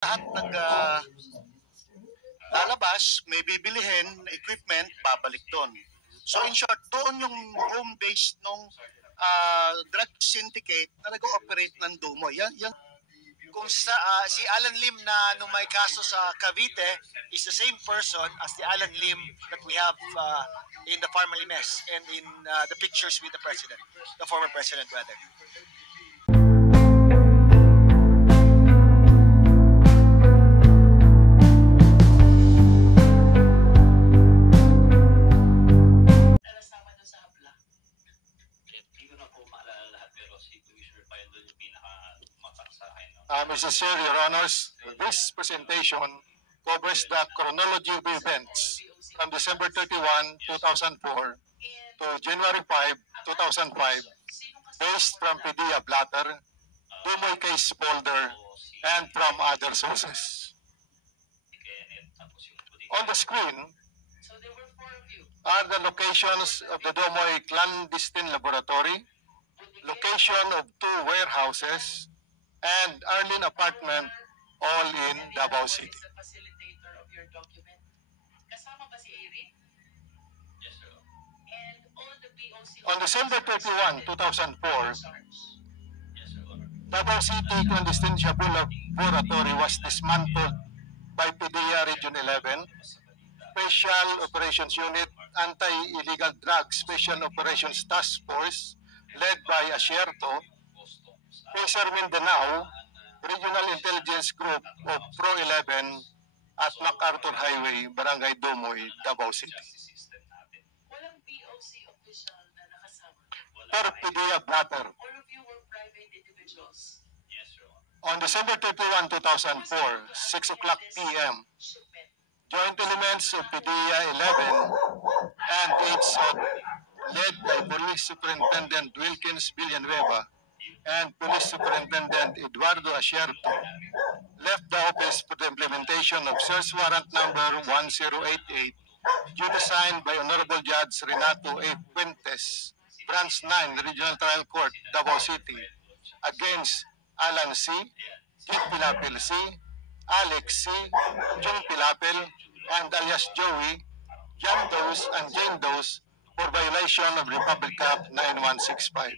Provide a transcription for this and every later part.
lahat lalabas, may bibilihin, equipment, babalik doon. So in short, doon yung home base nung drug syndicate na nag-ooperate ng Dumo. Yan. Kung si Alan Lim na nung may kaso sa Cavite is the same person as the Alan Lim that we have in the Farmalimes and in the pictures with the president, the former president rather. Mr. Chair, Your Honors, this presentation covers the chronology of events from December 31, 2004 to January 5, 2005, based from PDEA Blatter, Dumoy case folder, and from other sources. On the screen are the locations of the Dumoy clandestine laboratory, location of 2 warehouses, and Arlene apartment, all in Davao City. On December 31, 2004, Davao City clandestine Shabu laboratory was dismantled by PDEA Region 11, Special Operations Unit, Anti-Illegal Drugs Special Operations Task Force, led by Asierto, Pacer Mindanao, Regional Intelligence Group of Pro 11 at MacArthur Highway, Barangay Dumoy, Davao City. Walang BOC official na nakasama. Per PDEA Blatter. All of you were private individuals. On December 31, 2004, 6 o'clock p.m., joint elements of PDEA 11 and 8 SOT, led by Police Superintendent Wilkins Villanueva and Police Superintendent Eduardo Asierto, left the office for the implementation of search warrant number 1088, duly signed by Honorable Judge Renato A. Fuentes, Branch 9, Regional Trial Court, Davao City, against Alan C., Kit Pilapil C., Alex C., Jung Pilapil, and alias Joey, Jan Dos, and Jane Dos for violation of Republic Act 9165.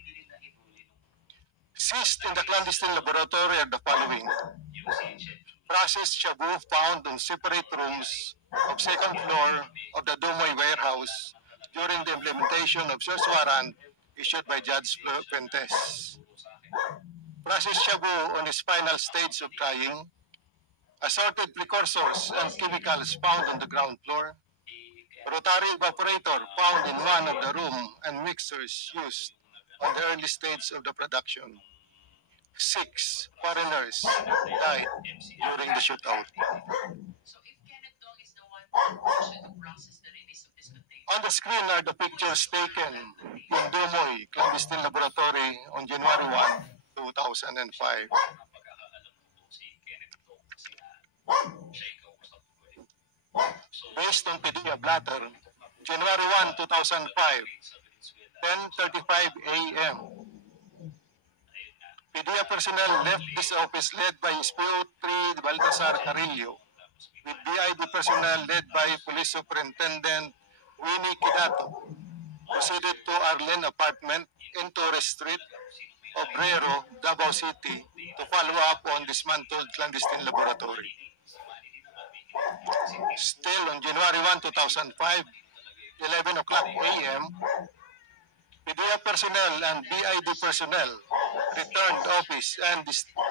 Seized in the clandestine laboratory are the following: processed shabu found in separate rooms of second floor of the Dumoy warehouse during the implementation of search warrant issued by Judge Fuentes. Processed shabu on its final stage of drying, assorted precursors and chemicals found on the ground floor, rotary evaporator found in one of the room and mixers used on the early stage of the production. 6 foreigners died during the shootout. So if Kenneth Dong is the one who should process the release of this container. On the screen are the pictures taken in Dumoy clandestine laboratory on January 1, 2005. Based on PDEA Blatter, January 1, 2005, 10:35 a.m. PDEA personnel left this office led by SPO3 Baltasar Carillo, with BID personnel led by Police Superintendent Winnie Kidato, proceeded to Arlene apartment in Torres Street, Obrero, Davao City, to follow up on dismantled clandestine laboratory. Still on January 1, 2005, 11 o'clock a.m., PDEA personnel and BID personnel returned office and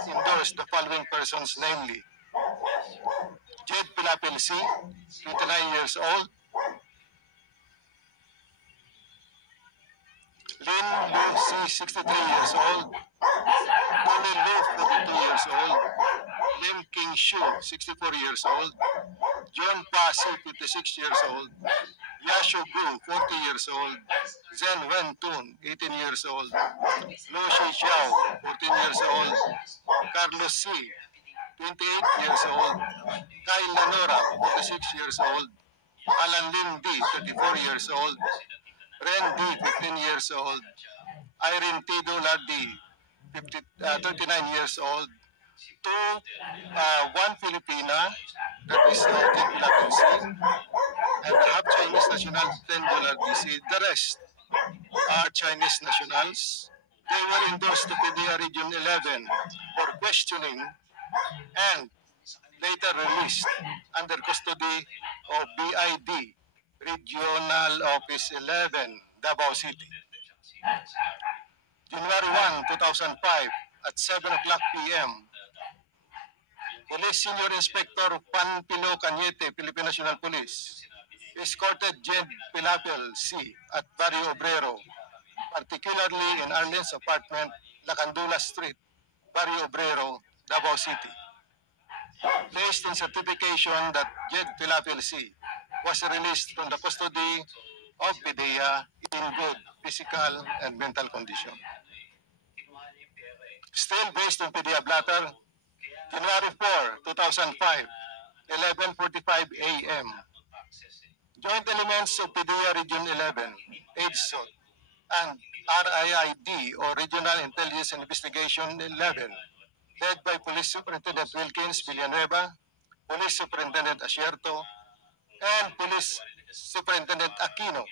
endorsed the following persons, namely Jed Pilapil C., 29 years old, Lin Lu C., 63 years old, Tony Lu, 42 years old, Lim King Shu, 64 years old, John Pa C., 56 years old, Yashu Gu, 40 years old, Zen Wen Tun, 18 years old, Lu Shi Xiao, 14 years old, Carlos C., 28 years old, Kyle Lanora, 46 years old, Alan Lim D., 34 years old, Ren D., 15 years old, Irene T. Dolar D., 39 years old, one Filipina, that is Jed Pilapil C, and the half Chinese national, $10 DC. The rest are Chinese nationals. They were endorsed to PDEA Region 11 for questioning and later released under custody of BID, Regional Office 11, Davao City. January 1, 2005, at 7 o'clock p.m., Police Senior Inspector Panpilo Cañete, Philippine National Police, escorted Jed Pilapil C. at Barrio Obrero, particularly in Arlen's apartment, Lacandula Street, Barrio Obrero, Davao City. Placed in certification that Jed Pilapil C. was released from the custody of PDEA in good physical and mental condition. Still based on PDEA blatter, January 4, 2005, 11:45 a.m. Joint elements of PDEA Region 11, AIDSOT, and RIID, or Regional Intelligence and Investigation 11, led by Police Superintendent Wilkins Villanueva, Police Superintendent Asierto, and Police Superintendent Aquino,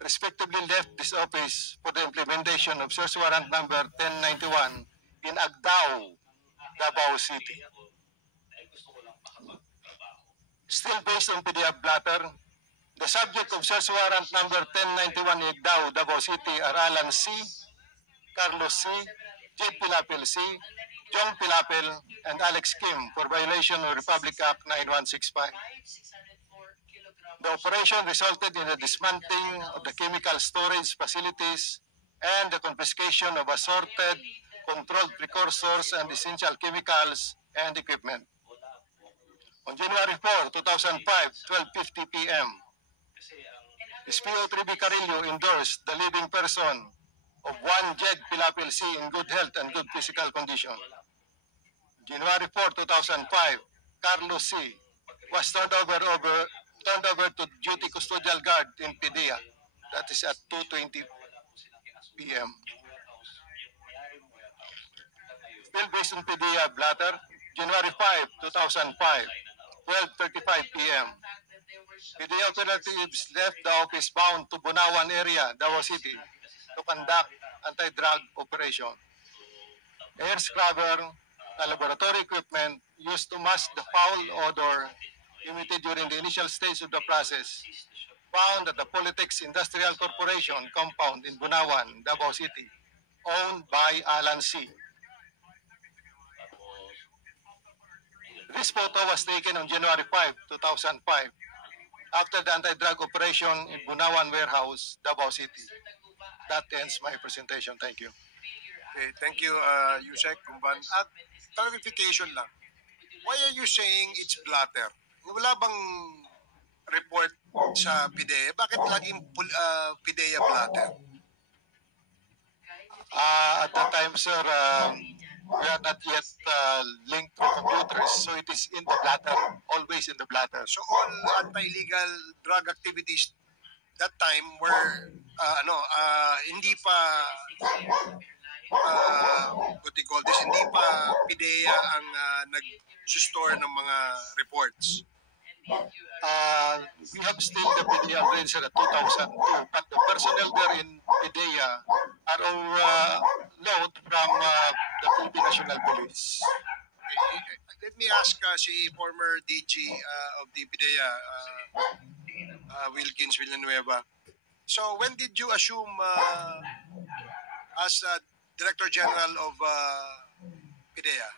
respectively left this office for the implementation of Search Warrant number 1091 in Agdao, Davao City. Still based on PDEA blatter, the subject of Search Warrant number 1091 in Agdao, Davao City are Alan C., Carlos C., Jed Pilapil C., Jong Pilapil, and Alex Kim for violation of Republic Act 9165. The operation resulted in the dismantling of the chemical storage facilities and the confiscation of assorted controlled precursors and essential chemicals and equipment. On January 4, 2005, 12:50 p.m., SPO3B Carillo endorsed the living person of one Jed Pilapil C in good health and good physical condition. January 4, 2005, Carlos C. was turned over to duty custodial guard in PDEA. That is at 2:20 p.m. Still based on PDEA blatter, January 5, 2005, 12:35 p.m. PDEA operatives left the office bound to Bunawan area, Davao City, to conduct anti-drug operation. Air scrubber, laboratory equipment used to mask the foul odor emitted during the initial stage of the process found at the Politex Industrial Corporation compound in Bunawan, Davao City, owned by Alan C. This photo was taken on January 5, 2005, after the anti-drug operation in Bunawan Warehouse, Davao City. That ends my presentation. Thank you. Okay, thank you, Yusek Kumban. At clarification lang, why are you saying it's blatter? Wala bang report sa PDEA? Bakit laging PDEA blatter? At that time, sir, we are not yet linked to computers, so it is in the blatter, always in the blatter. So all anti-illegal drug activities that time were hindi pa what do you call this, hindi pa PDEA ang nag-store ng mga reports. We have still the PDEA register at 2002, but the personnel there in PDEA are all load from the Philippine National Police. Let me ask si former DG of the PDEA, Wilkins Villanueva. So when did you assume as Director General of PDEA?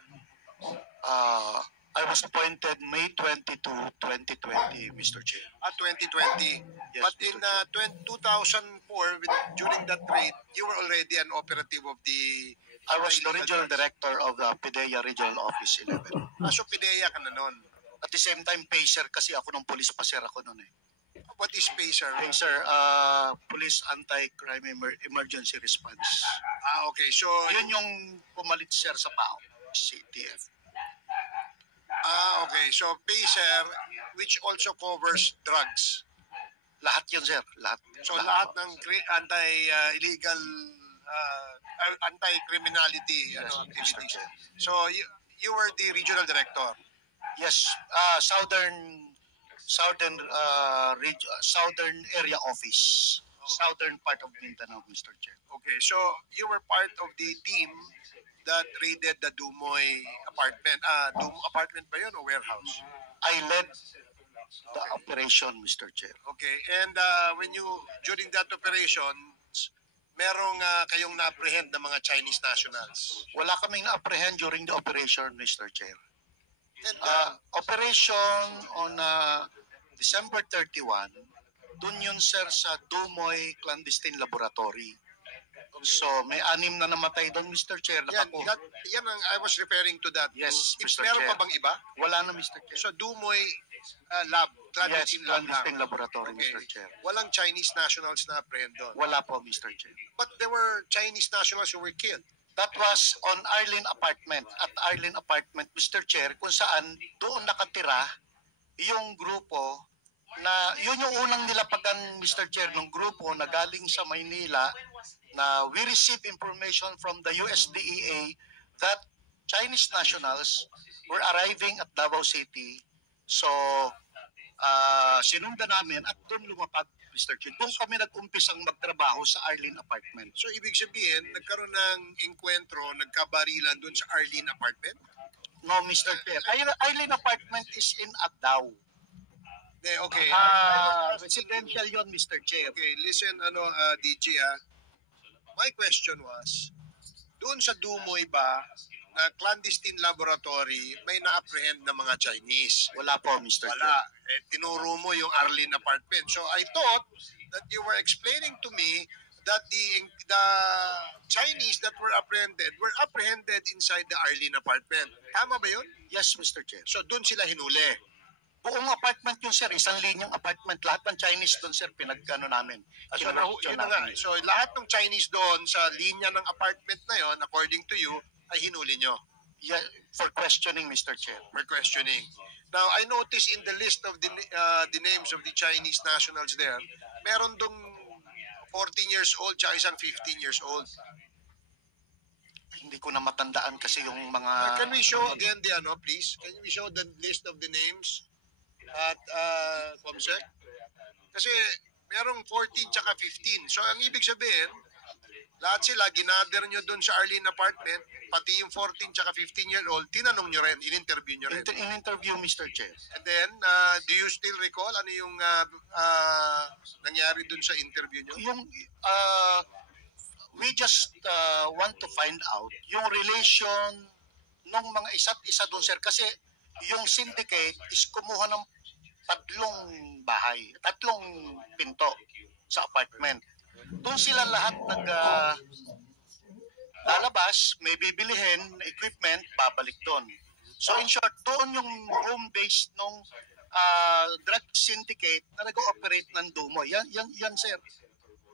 I was appointed May 22, 2020, Mr. Chair. 2020. Yes, But Mr. in 2004, during that raid, you were already an operative of the... I was the regional director of the PDEA Regional Office 11. So PDEA ka na nun. At the same time, PACER kasi ako nung police passer ako noon eh. What is PACER? PACER, Police Anti-Crime Emergency Response. Okay. So, Yun yung pumalit, sir, sa PAO, CTF. okay. So PACER, which also covers drugs. Lahat yun, sir. Lahat. So lahat ng anti-illegal, anti-criminality Yes, activities. Mr. Chair. So You were the regional director. Yes, southern area office, southern part of Mindanao, Mr. Chair. Okay, so you were part of the team that raided the Dumoy apartment. Apartment ba yun o warehouse? I led the operation, Mr. Chair. Okay, and when you, during that operation, merong kayong na-apprehend ng mga Chinese nationals. Wala kaming na-apprehend during the operation, Mr. Chair. And Operation on December 31, dun yun sir sa Dumoy Clandestine Laboratory. So may 6 na namatay doon, Mr. Chair. yan ang I was referring to that. Yes, Mr. Meron Chair. pa bang iba? Wala na, Mr. Chair. So Dumoy lab, Yes, clandestine lab lang. clandestine laboratory, Okay. Mr. Chair. Walang Chinese nationals na apprehend doon. Wala po, Mr. Chair. But there were Chinese nationals who were killed. That was on Arlene Apartment. At Arlene Apartment, Mr. Chair, kung saan doon nakatira yung grupo na, yun yung unang nilapagan, Mr. Chair, ng grupo na galing sa Maynila na we received information from the USDEA that Chinese nationals were arriving at Davao City. So, sinundan namin at doon lumapag, Mr. Chair. Doon kami nag-umpisang magtrabaho sa Arlene Apartment. So ibig sabihin, nagkaroon ng enkwentro, nagkabarilan doon sa Arlene apartment? No, Mr. Chair. Arlene Apartment is in Agdao. Okay. Residential yon, Mr. Chair. Okay, listen, DJ, my question was, doon sa Dumoy ba, na clandestine laboratory, may na-apprehend na mga Chinese? Wala po, Mr. Wala. Chair. Tinuro mo yung Arlene apartment. So I thought that you were explaining to me that the Chinese that were apprehended inside the Arlene apartment. Tama ba yun? Yes, Mr. Chair. So doon sila hinuli. Buong apartment yun, sir. Isang linyang apartment. Lahat ng Chinese doon, sir, pinagkano namin. So, yun na nga. So lahat ng Chinese doon sa linya ng apartment na yon, according to you, ay hinuli nyo Yeah, for questioning, Mr. Chair. for questioning. Now, I noticed in the list of the names of the Chinese nationals there, meron dong 14 years old tsaka isang 15 years old. Hindi ko na matandaan kasi yung mga... Can we show again the please? Can we show the list of the names at Comsec? Kasi merong 14 tsaka 15. So, ang ibig sabihin, lahat sila, ginather nyo dun sa Arlene apartment, pati yung 14 tsaka 15-year-old, tinanong nyo rin, in-interview nyo rin. In-interview, Mr. Chair. And then, do you still recall ano yung nangyari dun sa interview nyo? Yung, we just want to find out yung relation ng mga isa't isa doon, sir. Kasi yung syndicate is kumuha ng 3 bahay, 3 pinto sa apartment. Doon sila lahat lalabas, may bibilihin, equipment, babalik doon. So in short, doon yung home base ng drug syndicate na nag-ooperate ng Dumoy. Yan sir.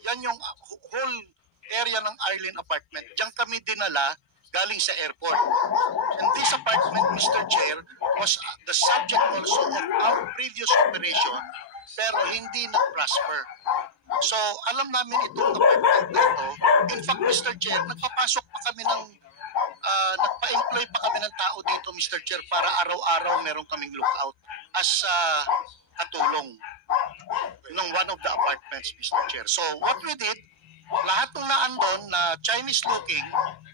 Yan yung whole area ng Arlene apartment. Diyan kami dinala galing sa airport. And this apartment, Mr. Chair, was the subject also of our previous operation, pero hindi nag-prosper. So, alam namin itong apartment na ito. In fact, Mr. Chair, nagpapasok pa kami ng, nagpa-employ pa kami ng tao dito, Mr. Chair, para araw-araw meron kaming lookout as katulong ng one of the apartments, Mr. Chair. So, what we did, lahat ng naandon na Chinese looking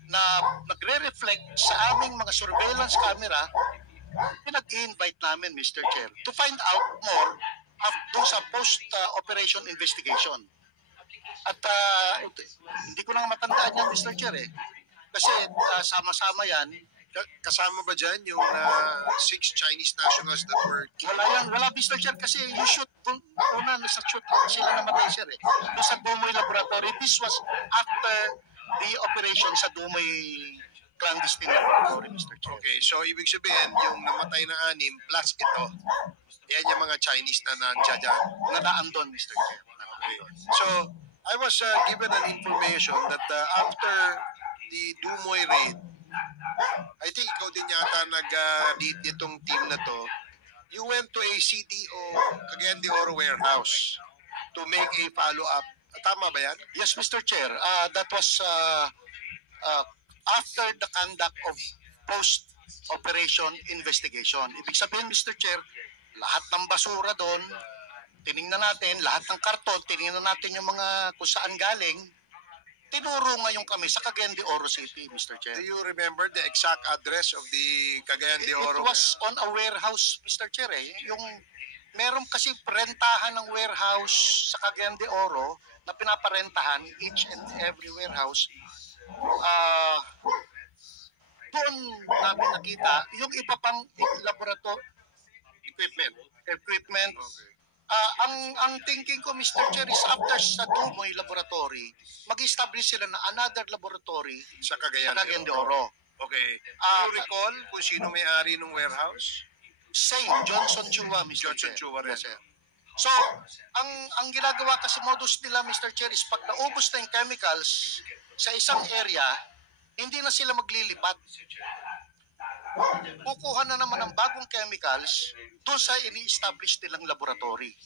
na nagre-reflect sa aming mga surveillance camera, pinag-i-invite namin, Mr. Chair, to find out more doon sa post-operation investigation. At hindi ko na matandaan yan, Mr. Chair, eh. Kasi sama-sama yan. Kasama ba dyan yung 6 Chinese nationals that were killed? Wala, Mr. Chair, kasi you shoot, una sa shoot sila namatay, sir, eh. Doon sa Dumoy Laboratory, this was after the operation sa Dumoy Clandestine Laboratory, Mr. Chair. Okay, so ibig sabihin, yung namatay na 6 plus ito, yan yung mga Chinese na nandiyan dyan. Nadaan doon, Mr. Chair. Okay. So, I was given an information that after the Dumoy raid, I think ikaw din yata nag-lead itong team na to, you went to a CDO Cagayan de Oro warehouse to make a follow-up. Tama ba yan? Yes, Mr. Chair. That was after the conduct of operation investigation. Ibig sabihin, Mr. Chair, lahat ng basura doon, tiningnan natin, lahat ng karton, tiningnan natin yung mga kung saan galing, tinuro ngayon kami sa Cagayan de Oro City, Mr. Chair. Do you remember the exact address of the Cagayan de It Oro? was on a warehouse, Mr. Chair. Yung meron kasi rentahan ng warehouse sa Cagayan de Oro na pinaparentahan each and every warehouse. Doon namin nakita yung iba pang laboratory equipment. Ang thinking ko, Mr. Chair, is after sa Dumoy Laboratory, mag-establish sila na another laboratory Sa sa Cagayan Cagayan de de Oro. Oro. Okay. Do you recall kung sino may-ari ng warehouse? Same, Johnson Chua, Mr. Johnson Chair. Chua rin. Yes, sir. So, ang ginagawa kasi modus nila, Mr. Chair, is pag naubos na yung chemicals sa isang area, hindi na sila maglilipat. Kukuha na naman ng bagong chemicals doon sa ini-establish nilang laboratory.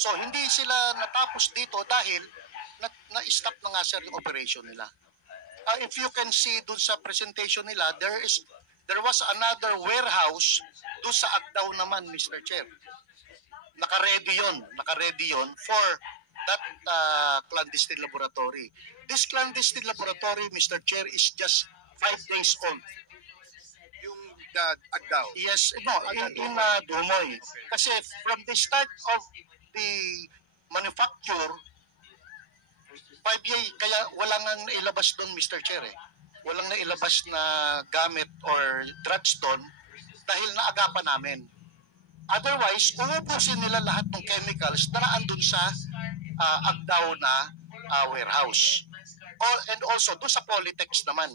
So, hindi sila natapos dito dahil na-stop na nga sir yung operation nila. If you can see doon sa presentation nila, there was another warehouse doon sa Agdao naman, Mr. Chair. Naka-ready yon for that clandestine laboratory. This clandestine laboratory, Mr. Chair, is just 5 days old. Yung Agdao. Yes, no, in Dumoy. Kasi from the start of the manufacture, 5 years, kaya walang nang nailabas doon, Mr. Chair. Walang nailabas na gamit or drugs doon dahil naagapan namin. Otherwise, uubusin nila lahat ng chemicals na naandun sa Agdao na warehouse. And also, doon sa Polytex naman.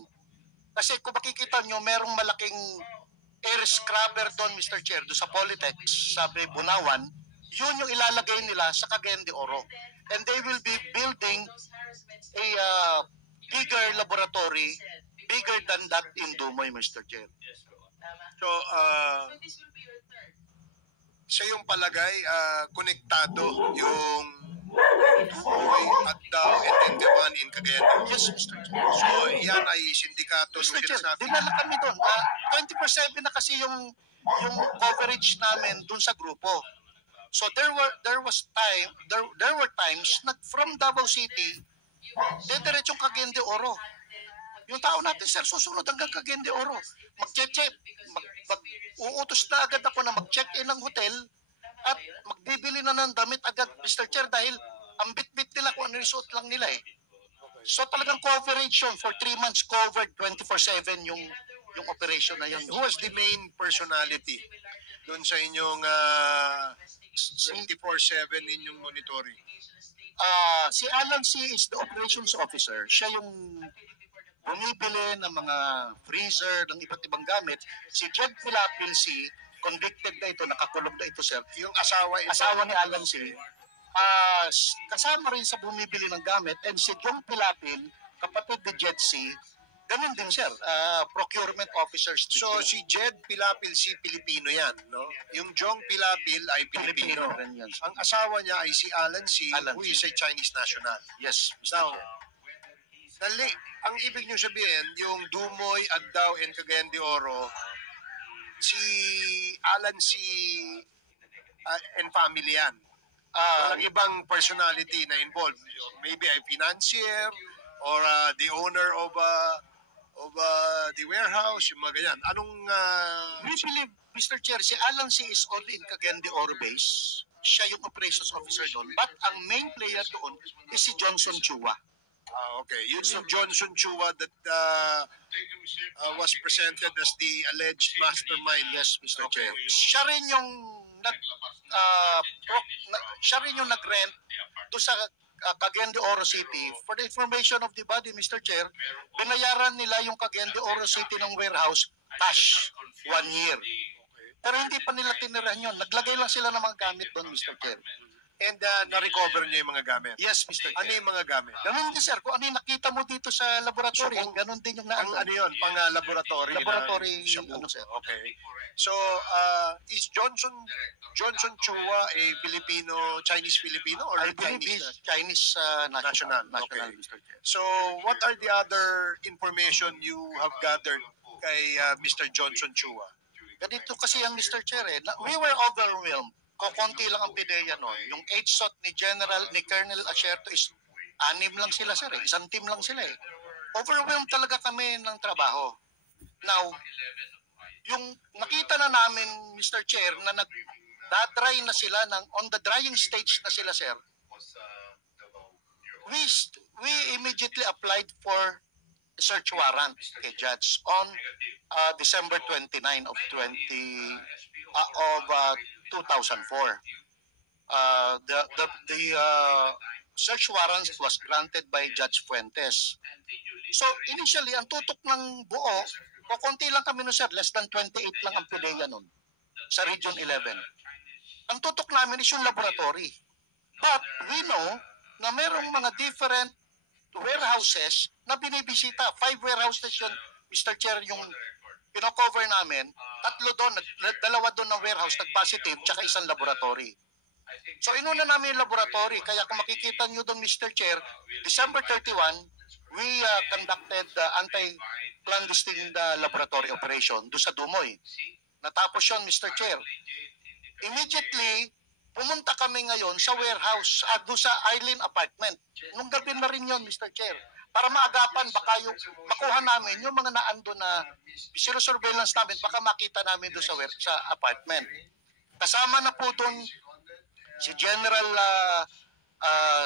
Kasi kung makikita nyo, merong malaking air scrubber doon, Mr. Chair, doon sa Polytex, sabi Bunawan, yun yung ilalagay nila sa Cagayan de Oro. And they will be building a bigger laboratory, bigger than that in Dumoy, Mr. Chair. So, sa iyong palagay, konektado yung Dumoy, Agdao, and then the one in Cagayan de Oro. Yes, Mr. Chair. So, yan ay sindikato Mr. nung Chair, sinasabi. dinala kami doon. 24/7 na kasi yung coverage namin doon sa grupo. So there were times na from Davao City, diretsyong Cagayan de Oro. Yung tao natin, sir, susunod hanggang Cagayan de Oro. Mag-check, uutos na agad ako na mag-check-in ng hotel at magbibili na ng damit agad, Mr. Chair, dahil ang bit-bit nila kung ano yung suot lang nila eh. So talagang coverage yun. For 3 months covered, 24/7 yung operation na yun. Who was the main personality doon sa inyong 24/7 inyong monitoring? Si Alan C. is the operations officer. Siya yung bumibili ng mga freezer, ng iba't ibang gamit. Si Jed Pilapil C., convicted na ito, nakakulong na ito, sir. Yung asawa ito? Asawa ni Alan C. Kasama rin sa bumibili ng gamit. And si Jong Pilapil, kapatid ni Jed C., ganun din, sir. Procurement officers. So, si Jed Pilapil, si Pilipino yan, no? Yung Jong Pilapil ay Pilipino. rin yan. Ang asawa niya ay si Alan C., Alan who C. is a Chinese national. Yes, Mr. Now, Chair. ang ibig niyo sabihin, yung Dumoy, Agdao, and Cagayan de Oro, si Alan C. And family yan. Walang ibang personality na involved. Maybe a financier or the owner of the warehouse, yung mga ganyan. Anong... We believe, Mr. Chair, si Alan C. is only in Cagayan de Oro base. Siya yung operations officer doon. But ang main player doon is si Johnson Chua. okay. Yun yung Johnson Chua that was presented as the alleged mastermind. Yes, Mr. Okay. Chair. Siya rin yung nag-rent doon sa Cagayan de Oro City. For the information of the body, Mr. Chair, binayaran nila yung Cagayan de Oro City ng warehouse cash 1 year. Pero hindi pa nila tinirahan yun. Naglagay lang sila ng mga gamit doon, Mr. Chair. And na-recover niyo yung mga gamit. Yes, Mr. Ano Chair. yung mga gamit? Ganun din, sir. Kung ano yung nakita mo dito sa laboratory, So, ganun din yung Ang ano yun? Pang laboratory. Laboratory, na shabu. ano, sir. Okay. So, is Johnson Chua a Chinese Filipino or I believe Chinese? he's Chinese national, Okay. Mr. Chair. So, what are the other information you have gathered kay Mr. Johnson Chua? Ganito kasi ang Mr. Chair we were overwhelmed. Konti lang ang PIDEA noon. Yung HSOT ni Colonel Asierto is 6 lang sila, sir. Isang team lang sila eh. Overwhelmed talaga kami ng trabaho. Now, yung nakita na namin, Mr. Chair, na nagdadry na sila, on the drying stage na sila, sir, we immediately applied for a search warrant kay Judge on December 29 of 2004. The search warrant was granted by Judge Fuentes. So initially, ang tutok ng buo, konti lang kami no, sir, less than 28 lang ang PIDEA nun sa Region 11. Ang tutok namin is yung laboratory. But we know na merong mga different warehouses na binibisita. 5 warehouses yun, Mr. Chair, yung pinocover namin. 3 doon, 2 doon ng warehouse nag-positive, tsaka isang laboratory. So inuna namin yung laboratory. Kaya kung makikita nyo doon, Mr. Chair, December 31, we conducted anti-clandestine laboratory operation doon sa Dumoy. Natapos yun, Mr. Chair. Immediately, pumunta kami ngayon sa warehouse at doon sa Eileen apartment. Nung gabi na rin yun, Mr. Chair. Para maagapan, baka yung makuha namin yung mga naando na surveillance namin, baka makita namin doon sa apartment. Kasama na po doon si General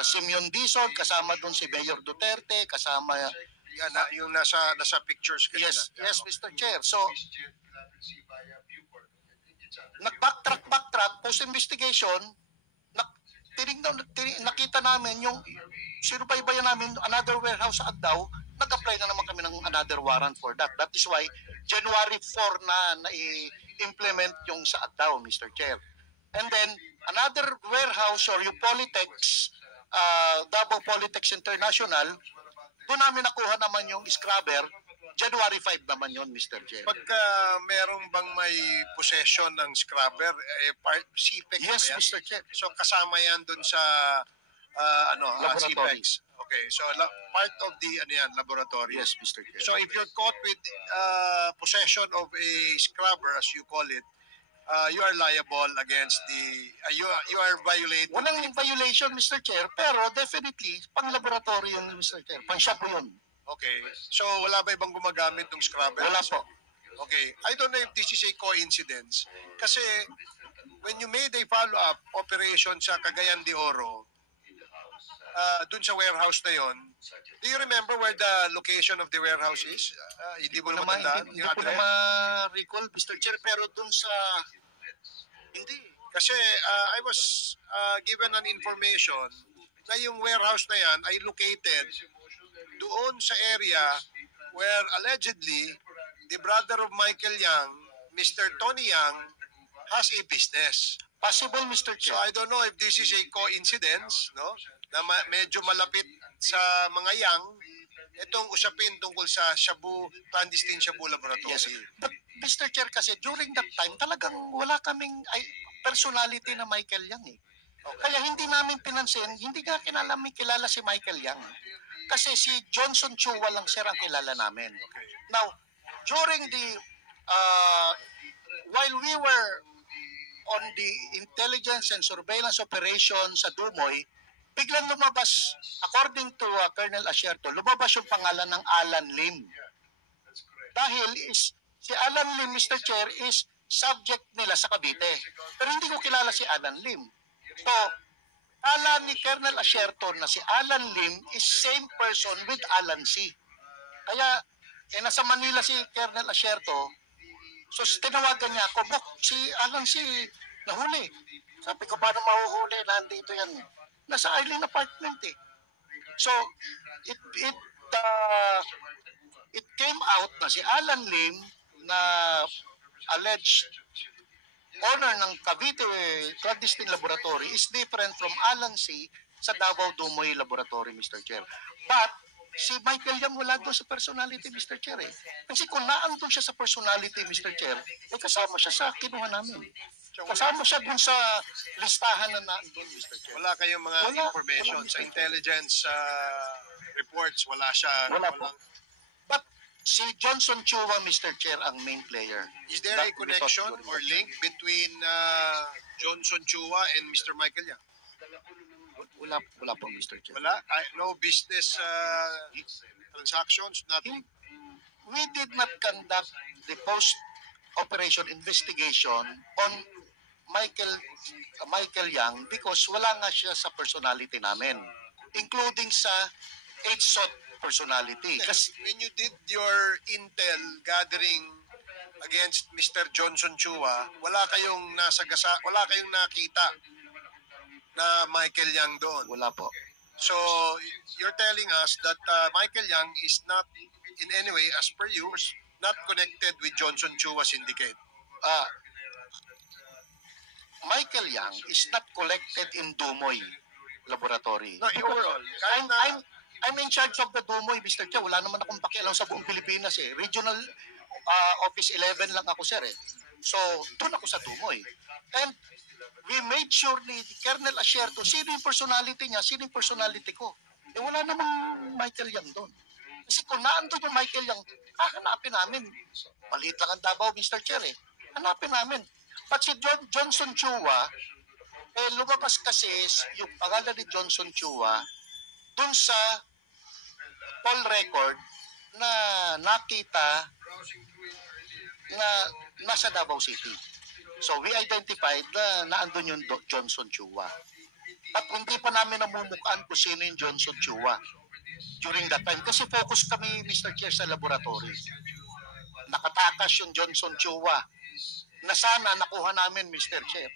Simeon Dizon, kasama doon si Mayor Duterte, kasama Yung nasa pictures kanina. Yes, Mr. Chair. So nag-backtrack post-investigation, nakita namin yung sinubaybayan namin another warehouse sa Agdao, nag-apply na naman kami ng another warrant for that. That is why January 4 na i-implement yung sa Agdao, Mr. Chair. And then another warehouse or yung Polytex, Davao Polytex International, doon namin nakuha naman yung scrubber. January 5 naman yon, Mr. Chair. Pagka merong bang may possession ng scrubber, CPEC Yes, ba yan? Mr. Chair. So kasama yan dun sa Laboratory. CPEC. Okay, so part of the laboratory. Yes, Mr. Chair. So if you're caught with possession of a scrubber, as you call it, you are liable against the you are violating. Walang violation, Mr. Chair, pero definitely pang laboratory yung Mr. Chair. Pang shop yun. Okay. So wala ba ibang gumagamit ng scrubber? Wala po. Okay. I don't know if this is a coincidence. Kasi when you made a follow-up operation sa Cagayan de Oro, dun sa warehouse na yon, do you remember where the location of the warehouse is? Hindi mo na matandaan? Hindi ko na ma-recall, Mr. Chair, pero dun sa... Hindi. Kasi I was given an information na yung warehouse na yan ay located doon sa area where allegedly the brother of Michael Yang, Mr. Tony Yang, has a business. Possible, Mr. So Chair. I don't know if this is a coincidence, no? Na medyo malapit sa mga Yang itong usapin tungkol sa clandestine Shabu laboratory. Yes. But Mr. Chair, kasi during that time, talagang wala kaming personality na Michael Yang eh. Okay. Kaya hindi namin pinansin, hindi nga kilala si Michael Yang. Kasi si Johnson Chua lang sir ang kilala namin. Now, during the, while we were on the intelligence and surveillance operation sa Dumoy, biglang lumabas, according to Colonel Asierto, lumabas yung pangalan ng Alan Lim. Dahil si Alan Lim, Mr. Chair, is subject nila sa Cavite. Pero hindi ko kilala si Alan Lim. So, alam ni Colonel Asierto na si Alan Lim is same person with Alan C. Kaya, nasa Manila si Colonel Asierto, so tinawagan niya ako, Bok, si Alan C. nahuli. Sabi ko, paano mahuhuli? Nandito yan. Nasa Eileen apartment eh. So, it came out na si Alan Lim na alleged owner ng Cavite Clandestine Laboratory is different from Alan C. sa Davao Dumoy Laboratory, Mr. Chair. But, si Michael Yang wala doon sa personality, Mr. Chair eh. Kasi kung naandun siya sa personality, Mr. Chair, kasama siya sa kinuha namin. Kasama siya dun sa listahan na naandun, Mr. Chair. Wala kayong mga information wala, sa Mr. intelligence reports, wala siya. Wala po. walang- But Si Johnson Chua, Mr. Chair, ang main player. Is there a connection or link between Johnson Chua and Mr. Michael Yang? Wala po, Mr. Chair. Wala? No business transactions? Nothing? We did not conduct the post-operation investigation on Michael Yang because wala nga siya sa personality namin, including sa HSOT personality. Kasi When you did your intel gathering against Mr. Johnson Chua, wala kayong wala kayong nakita na Michael Yang doon. wala po. So you're telling us that Michael Yang is not in any way, as per you, not connected with Johnson Chua syndicate. Michael Yang is not collected in Dumoy Laboratory. No, overall. I'm in charge of the Dumoy, Mr. Chair. Wala naman akong pakialam sa buong Pilipinas eh. Regional Office 11 lang ako, sir eh. So, doon ako sa Dumoy. And we made sure ni Colonel Asierto, sino yung personality niya, sino yung personality ko. Eh wala namang Michael Yang doon. Kasi kung naandun yung Michael Yang, hanapin namin. Maliit lang ang Davao, Mr. Chair eh. Hanapin namin. But si Johnson Chua, lumabas kasi yung pangalan ni Johnson Chua dun sa poll record na nakita na nasa Davao City. So we identified na naandun yung Johnson Chua. At hindi pa namin namumukhaan kung sino yung Johnson Chua during that time. Kasi focus kami, Mr. Chair, sa laboratory. Nakatakas yung Johnson Chua na sana nakuha namin, Mr. Chair.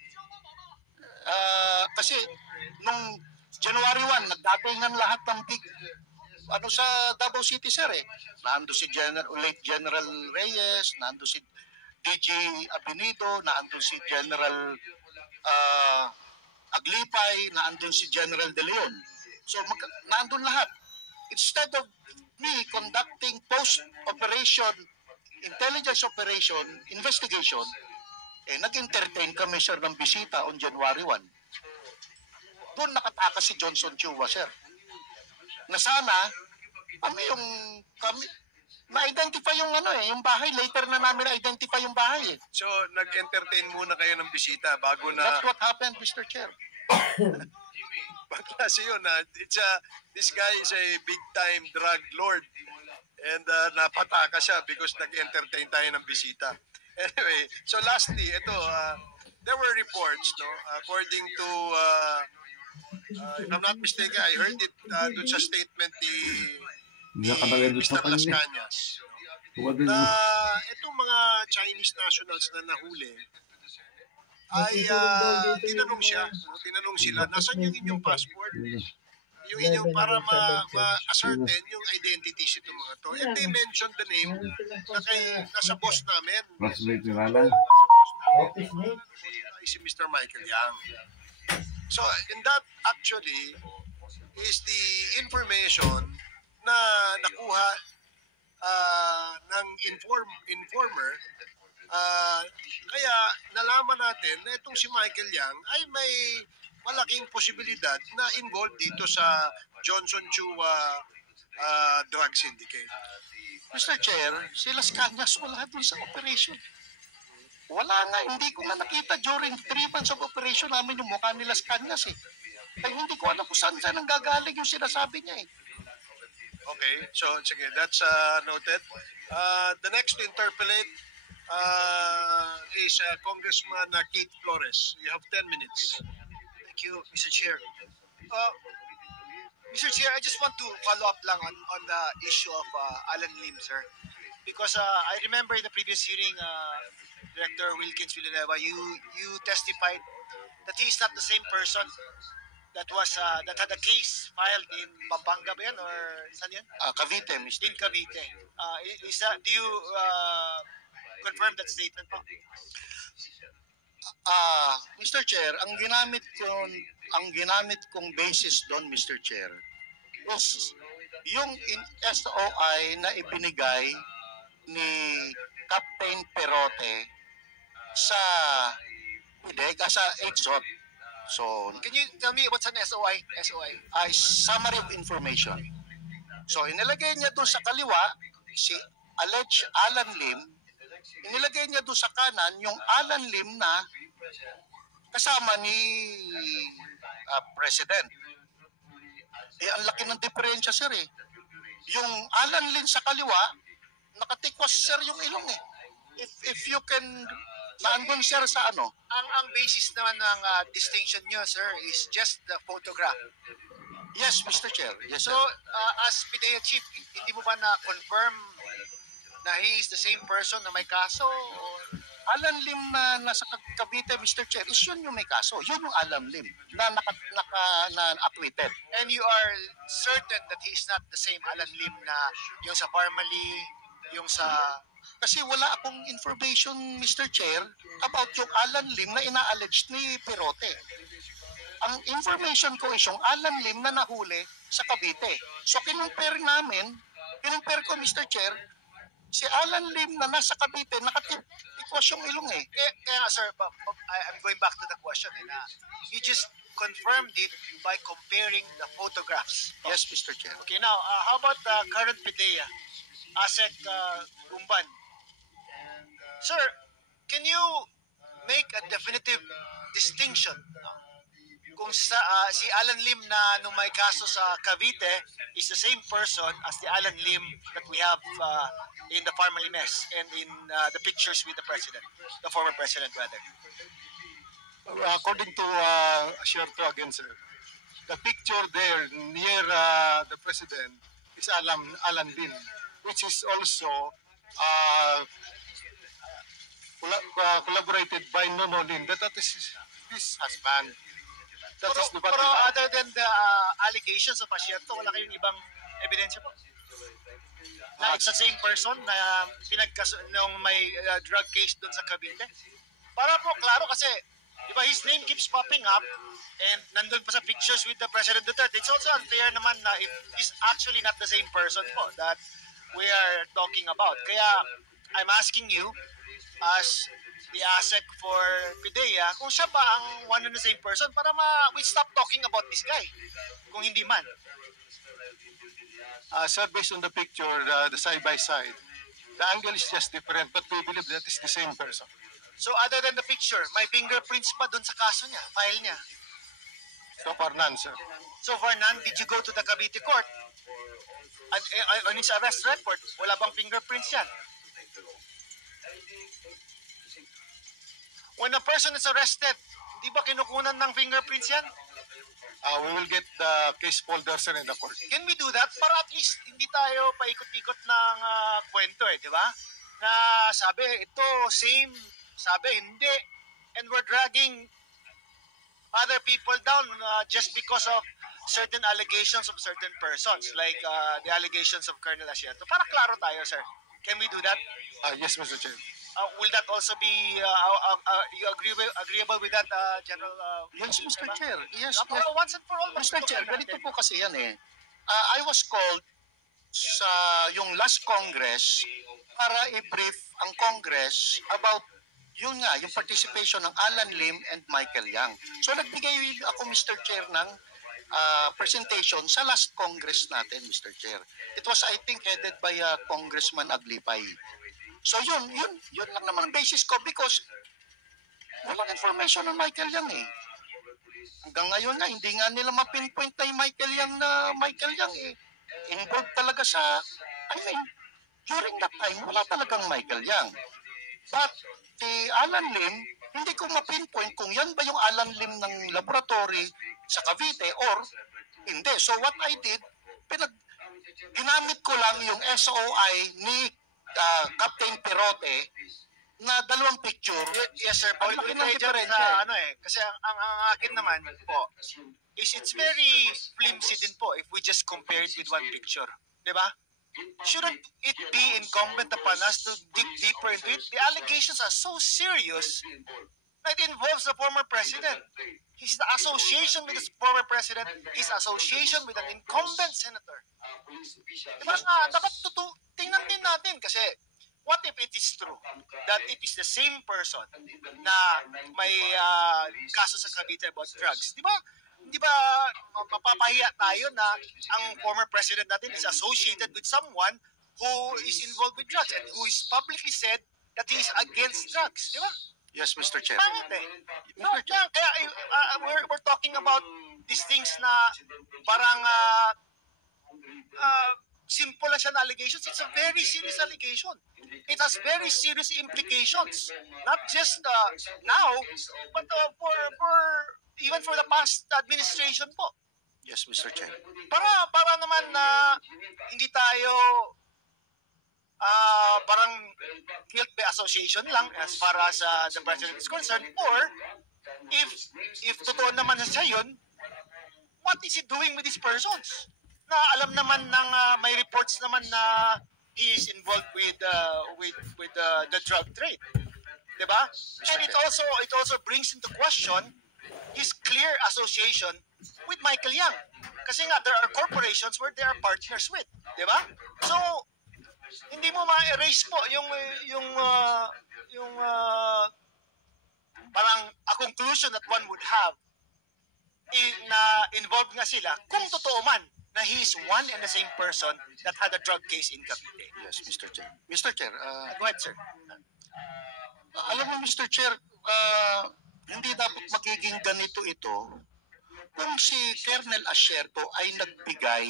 Kasi nung January 1, nagdatingan lahat ng big sa Davao City, sir eh. Nando si late General Reyes, nando si DG Abinido, nando si General Aglipay, nandun si General De Leon. So nandun lahat. Instead of me conducting post-operation, intelligence operation, investigation, nag-entertain kami, sir, ng bisita on January 1. Doon nakatakas si Johnson Chua, sir. Na sana, kami na-identify yung yung bahay. Later na namin na-identify yung bahay eh. So nag-entertain muna kayo ng bisita bago na... That's what happened, Mr. Chair. Kasi yun, this guy is a big-time drug lord. And napataka siya because nag-entertain tayo ng bisita. Anyway, so lastly, ito, there were reports, no? According to, if I'm not mistaken, I heard it dun sa statement ni Mr. Las Cañas, na itong mga Chinese nationals na nahuli, ay tinanong siya, tinanong sila, nasan yung inyong passport? Yung inyong para ma-ascertain yung identities itong mga to. And they mentioned the name na nasa boss namin. Si Mr. Michael Yang. So, and that actually is the information na nakuha ng informer. Kaya nalaman natin na itong si Michael Yang ay may malaking posibilidad na involved dito sa Johnson Chua drug syndicate. Mr. Chair, si Las Cañas wala doon sa operation. Wala nga, hindi ko nga nakita during 3 months of operation namin yung mukha ni Las Cañas eh. Ay hindi ko alam kung saan nanggagaling yung sinasabi niya eh. Okay, so sige, that's noted. The next to interpolate is Congressman Keith Flores. You have 10 minutes. Thank you, Mr. Chair. Mr. Chair, I just want to follow up lang on the issue of Alan Lim, sir. Because I remember in the previous hearing, Director Wilkins Villanueva, you testified that he is not the same person that had a case filed in Pampanga ba yan, or saan yan? Cavite, Mr. In Cavite. Do you confirm that statement po? Mr. Chair, ang ginamit kong basis doon, Mr. Chair, is yung SOI na ibinigay ni Captain Perote sa EXOT. So, Can you tell me what's an SOI? Summary of information. So, inilagay niya doon sa kaliwa si alleged Alan Lim, inilagay niya doon sa kanan yung Alan Lim na kasama ni President. Ang laki ng diferensya, sir eh. Yung Alan Lim sa kaliwa, nakatikwas, sir, yung ilong eh. If you can, naandun, sir, sa ano? Ang basis naman ng distinction nyo, sir, is just the photograph. Yes, Mr. Chair. Yes, sir. So, as PIDEA chief, hindi mo ba na-confirm na he is the same person na may kaso? Alan Lim na nasa Cavite, Mr. Chair, is yun yung may kaso. Yun yung Alan Lim na acquitted. And you are certain that he is not the same Alan Lim na yung sa Parmali, yung sa... Kasi wala akong information, Mr. Chair, about yung Alan Lim na ina-allege ni Perote. Ang information ko is yung Alan Lim na nahuli sa Cavite. So kinumpare ko, Mr. Chair, si Alan Lim na nasa Cavite, nakatikwas yung ilong eh. Kaya nga, sir, I'm going back to the question. You just confirmed it by comparing the photographs. Yes, Mr. Chair. Okay, now, how about the current PIDEA, ASEC Gumban? Sir, can you make a definitive distinction kung si Alan Lim na nung may kaso sa Cavite is the same person as the Alan Lim that we have in the Parmali mess and in the pictures with the president, the former president rather? According to Sherto again, sir, the picture there near the president is Alan Lim, which is also collaborated by Nono Lim. That is his husband. That is the Pero other than the allegations of Asierto, wala kayong ibang ebidensya po? Na it's the same person na nung may drug case doon sa Cavite? Para po, klaro kasi, di ba, his name keeps popping up and nandun pa sa pictures with the President Duterte. It's also unfair naman na if he's actually not the same person po that we are talking about. Kaya, I'm asking you, as the ASEC for PIDEA, kung siya ba ang one and the same person para we stop talking about this guy, kung hindi man. Sir, based on the picture, the side by side, the angle is just different, but we believe that is the same person. So other than the picture, may fingerprints pa doon sa kaso niya, file niya. So far, none, sir. So far, none. Did you go to the Cavite court? On his arrest report, wala bang fingerprints yan? When a person is arrested, di ba kinukunan ng fingerprints yan? We will get the case folder, sir, in the court. Can we do that? Para at least hindi tayo paikot-ikot ng kwento di ba? Na sabi, ito, same. Sabi, hindi. And we're dragging other people down just because of certain allegations of certain persons, like the allegations of Colonel Asierto. Para klaro tayo, sir. Can we do that? Yes, Mr. Chair. Will that also be you agreeable with that, General? Yes, Mr. Chair. Yes, Para once and for all, Mr. Chair, ganito po kasi yan eh. I was called sa yung last Congress para i-brief ang Congress about yun nga, yung participation ng Alan Lim and Michael Yang. So nagbigay ako, Mr. Chair, ng presentation sa last Congress natin, Mr. Chair. It was, I think, headed by Congressman Aglipay. So yun lang naman ang basis ko because walang information ng Michael Yang eh. Hanggang ngayon nga, hindi nga nila mapinpoint na yung Michael Yang eh. Involved talaga sa, during that time, wala talagang Michael Yang. But si Alan Lim, hindi ko mapinpoint kung yan ba yung Alan Lim ng laboratory sa Cavite or hindi. So what I did, ginamit ko lang yung SOI ni Captain Perote na dalawang picture. Yes, sir. Paul, kasi ang akin naman po is it's very flimsy din po if we just compare it with one picture. Diba? Shouldn't it be incumbent upon us to dig deeper into it? The allegations are so serious that it involves the former president. His association with the former president, his association with an incumbent senator. Diba nga, dapat tingnan din natin kasi what if it is true that it is the same person na may kaso sa Cavite about drugs? Di ba mapapahiya tayo na ang former president natin is associated with someone who is involved with drugs and who is publicly said that he is against drugs, di ba? Yes, Mr. Chair. Bakit eh? No, kaya we're talking about these things na parang simple lang siya na allegations. It's a very serious allegation. It has very serious implications. Not just now, but for even for the past administration po. Yes, Mr. Chair. Para naman na hindi tayo parang guilt by association lang as far as the president is concerned, or if totoo naman siya yun, what is he doing with these persons? Na alam naman ng may reports naman na he is involved with the drug trade, diba? And it also brings into question his clear association with Michael Yang, kasi nga there are corporations where they are partners with, diba? So hindi mo ma-erase po yung parang a conclusion that one would have na involved nga sila kung totoo man na he is one and the same person that had a drug case in Cavite. Yes, Mr. Chair. Mr. Chair, Go ahead, sir. alam mo, Mr. Chair, hindi dapat magiging ganito ito kung si Colonel Asierto ay nagbigay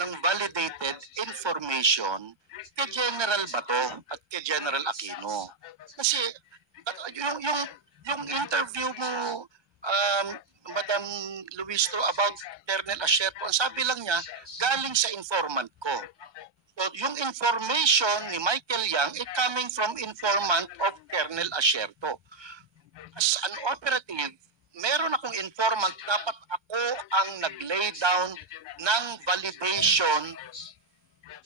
ng validated information kay General Bato at kay General Aquino. Kasi yung interview mo, Madam Luistro, about Colonel Asierto, ang sabi lang niya, galing sa informant ko. So, yung information ni Michael Yang is coming from informant of Colonel Asierto. As an operative, meron akong informant, dapat ako ang nag-lay down ng validation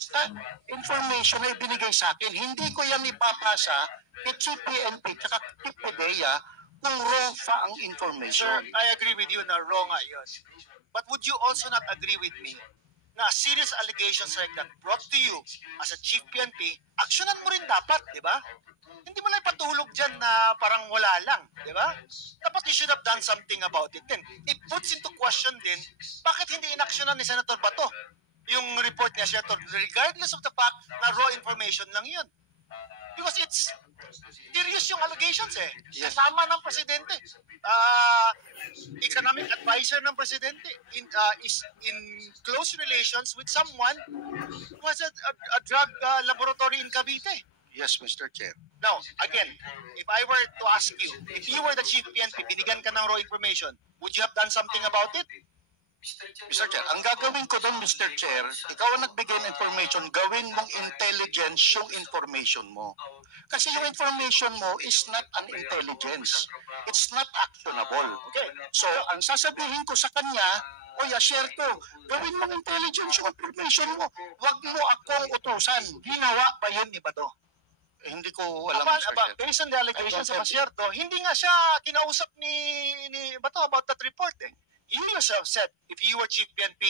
sa information na ibinigay sa akin. Hindi ko yan ipapasa kay Chief PNP at kay PDEA kung raw pa ang information. Sir, I agree with you na wrong nga yun. But would you also not agree with me na serious allegations like that brought to you as a Chief PNP, aksyonan mo rin dapat, di ba? Hindi mo na ipatulog dyan na parang wala lang, di ba? Dapat you should have done something about it. Then, it puts into question din, bakit hindi inaksyonan ni Senator Bato yung report niya, Senator, regardless of the fact na raw information lang yun. Because it's serious yung allegations eh. Yes. Kasama ng presidente. Economic advisor ng presidente is in close relations with someone who has a drug laboratory in Cavite. Yes, Mr. Chair. Now, again, if I were to ask you, if you were the Chief PNP, binigyan ka ng raw information, would you have done something about it? Mr. Chair, ang gagawin ko doon, Mr. Chair, ikaw ang nagbigay ng information, gawin mong intelligence yung information mo. Kasi yung information mo is not an intelligence. It's not actionable. Okay. So, ang sasabihin ko sa kanya, Oy, Asierto, gawin mong intelligence yung information mo. Huwag mo akong utusan. Ginawa ba yun ni Bato? Hindi ko alam, Aba, Mr. Chair. based on the allegations of Asierto, hindi nga siya kinausap ni Bato about that report eh. You yourself said, if you were Chief PNP,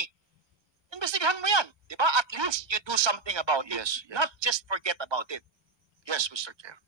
investigahan mo yan. Di ba? At least you do something about it. Yes, yes. Not just forget about it. Yes, Mr. Chair.